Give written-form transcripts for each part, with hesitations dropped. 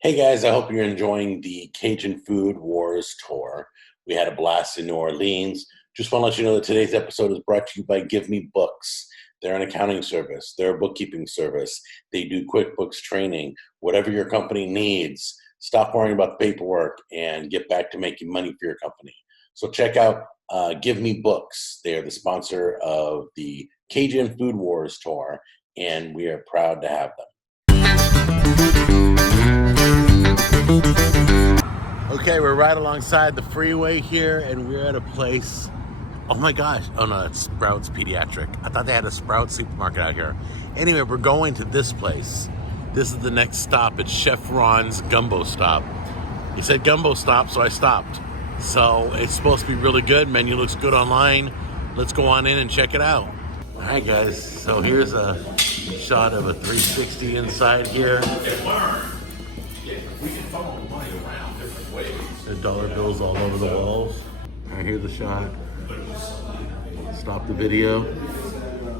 Hey guys, I hope you're enjoying the Cajun Food Wars tour. We had a blast in New Orleans. Just want to let you know that today's episode is brought to you by Give Me Books. They're an accounting service, they're a bookkeeping service. They do QuickBooks training. Whatever your company needs, stop worrying about the paperwork and get back to making money for your company. So check out Give Me Books. They are the sponsor of the Cajun Food Wars tour, and we are proud to have them. Okay, we're right alongside the freeway here, and we're at a place. Oh my gosh. Oh no, it's Sprouts Pediatric. I thought they had a Sprouts supermarket out here. Anyway, we're going to this place. This is the next stop. It's Chef Ron's Gumbo Stop. He said Gumbo Stop, so I stopped. So it's supposed to be really good. Menu looks good online. Let's go on in and check it out. All right, guys. So here's a shot of a 360 inside here. We can follow money around different ways. The dollar bills all over the walls. All right, here's the shot. Stop the video.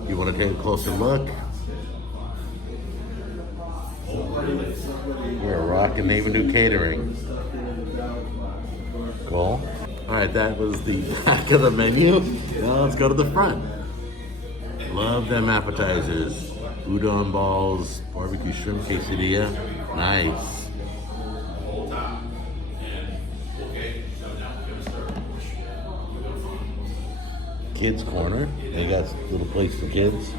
You want to take a closer look? We're rocking Navy New Catering. Cool. All right, that was the back of the menu. Now let's go to the front. Love them appetizers. Udon balls, barbecue shrimp quesadilla. Nice. Kids corner. They got a little place for kids.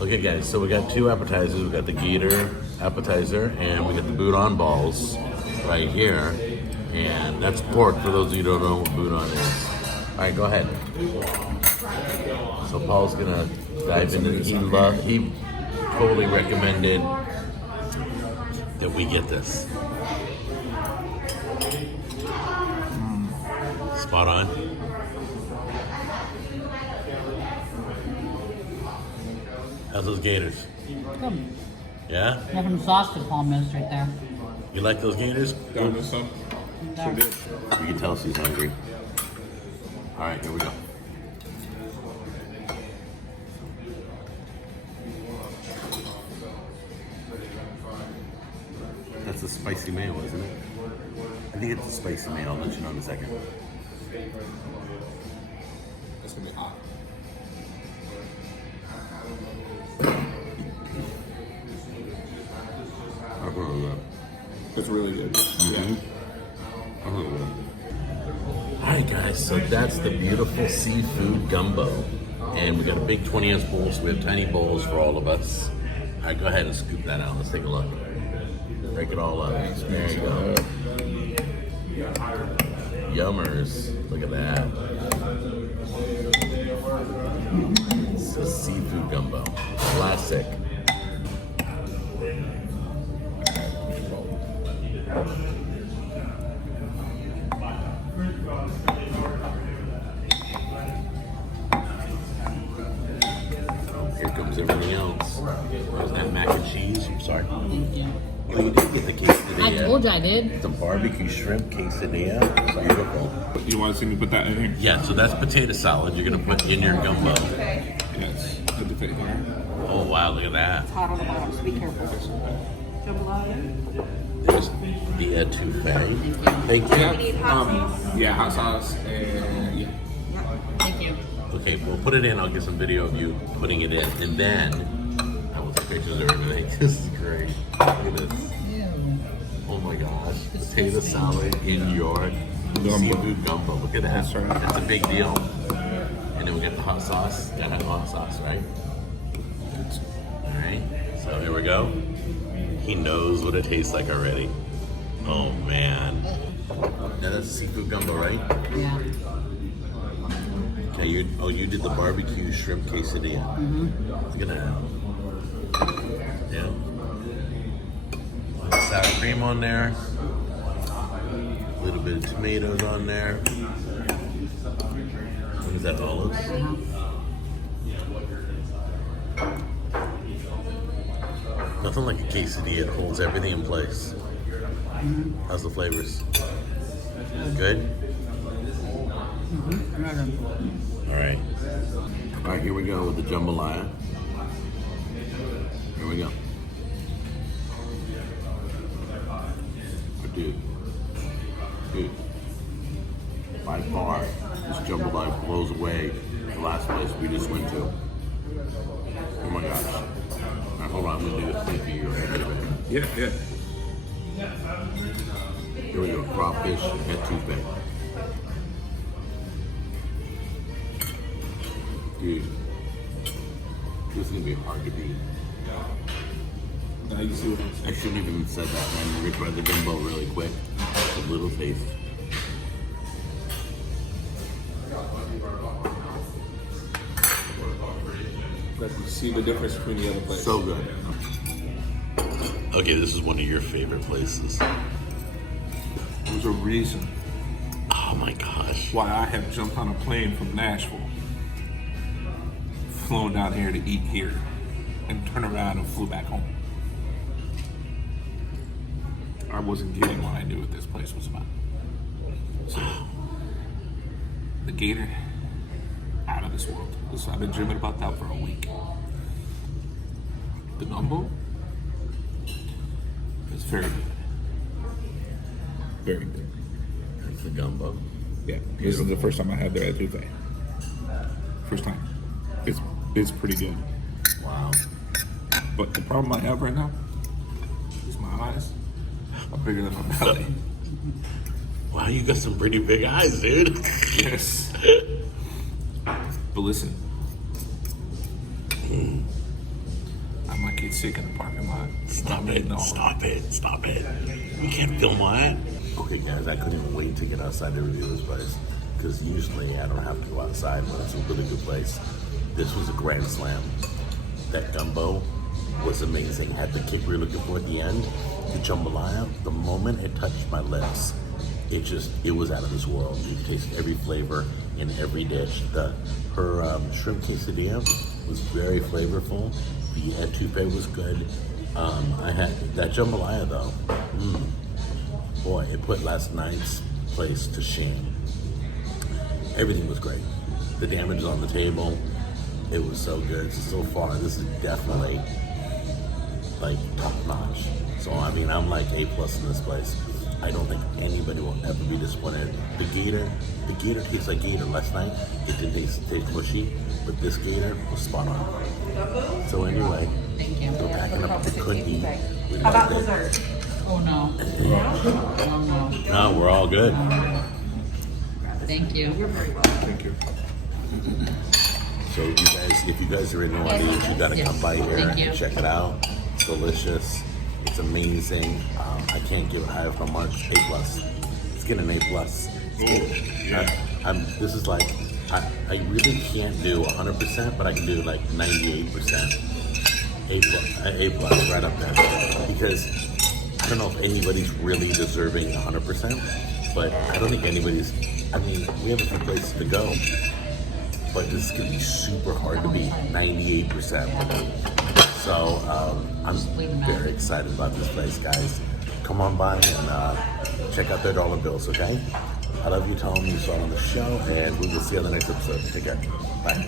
Okay guys, so we got two appetizers. We got the gator appetizer and we got the boudin balls right here. And that's pork for those of you who don't know what boudin is. All right, go ahead. So Paul's gonna dive into it. He totally recommended that we get this. Spot on. How's those gators? Good. Yeah? Got some sauce to Paul missed right there. You like those gators? Down this some? There. You can tell she's hungry. All right, here we go. That's a spicy mayo, isn't it? I think it's a spicy mayo. I'll let you know in a second. It's gonna be hot. I've heard of that. It's really good. Yeah. I've heard of that. All right, guys, so that's the beautiful seafood gumbo. And we got a big 20-ounce bowl, so we have tiny bowls for all of us. All right, go ahead and scoop that out. Let's take a look. Break it all up. There you go. Yummers. Look at that. It's a seafood gumbo. Classic. Here comes everything else. There's that mac and cheese. I'm sorry. Thank you. Oh, you did get the quesadilla. I told you I did. The barbecue shrimp quesadilla. It's beautiful. You want to see me put that in here? Yeah, so that's potato salad you're going to put in your gumbo. Yes. Put the fit here. Oh, wow, look at that. It's hot on the bottom, so be careful. There's the etouffee. Thank you. Yeah, hot sauce and yeah. Thank you. Okay, we'll put it in. I'll get some video of you putting it in. And then I will take pictures of everything. This is great. Look at this. Ew. Oh my gosh. Potato salad in your seafood gumbo. Look at that. That's right. That's a big deal. And then we got the hot sauce. Gotta have hot sauce, right? All right. So here we go. He knows what it tastes like already. Oh man. Now that's seafood gumbo, right? Yeah. Okay, you did the barbecue shrimp quesadilla. Look at that. Yeah. Sour cream on there. A little bit of tomatoes on there. What is that, olives? Nothing like a quesadilla. It holds everything in place. How's the flavors? Good? All right. All right, here we go with the jambalaya. Here we go. Dude. By far, this jambalaya blows away the last place we just went to. Oh my gosh. Now, hold on, I'm gonna do this thing for you. Yeah. Here we go, crawfish etouffee. Dude, this is gonna be hard to beat. Now you see what I'm I saying. shouldn't have even said that, man. We tried the gumbo really quick. A little taste. Let me see the difference between the other places. So good. Okay, this is one of your favorite places. There's a reason Oh my gosh. why I have jumped on a plane from Nashville, flown down here to eat here, and turned around and flew back home. I wasn't getting what I knew what this place was about. So, the gator, out of this world. So I've been dreaming about that for a week. The gumbo is very good. Very good. That's the gumbo. Yeah, this is the first time I had their etouffee. First time. It's pretty good. Wow. But the problem I have right now is my eyes are bigger than my belly. Wow, you got some pretty big eyes, dude. Yes. But listen, I might get sick in the parking lot. Stop it. No. Stop it. You can't film that. Okay, guys, I couldn't even wait to get outside to review this place. Because usually I don't have to go outside, but it's a really good place. This was a grand slam. That gumbo was amazing. Had the kick we were looking for at the end. The jambalaya, the moment it touched my lips, it was out of this world. You taste every flavor in every dish. Her shrimp quesadilla was very flavorful. The etouffee was good. I had that jambalaya though. Boy, it put last night's place to shame. Everything was great. The damage on the table, it was so good. So far, this is definitely like top notch. So I mean, I'm like A+ in this place. I don't think anybody will ever be disappointed. The gator tastes like gator. Last night, it didn't taste mushy, but this gator was spot on. So anyway, Thank you. we're packing up the cookie. We How about loved it. dessert? Oh no. Oh no. No, we're all good. Thank you. Thank you. So you guys, if you guys are in New Orleans, you gotta come by here Thank you. and check it out. It's delicious. It's amazing. I can't give it higher from much. A+. It's getting an A+. It's good. This is like, I really can't do 100%, but I can do like 98%. A+, right up there. Because I don't know if anybody's really deserving 100%, but I don't think anybody's, I mean, we have a few places to go, but this is going to be super hard to beat 98%. So I'm very excited about this place, guys. Come on by and check out their dollar bills, okay? I love you. Tell them you saw it on the show, and we will see you on the next episode. Take care. Bye.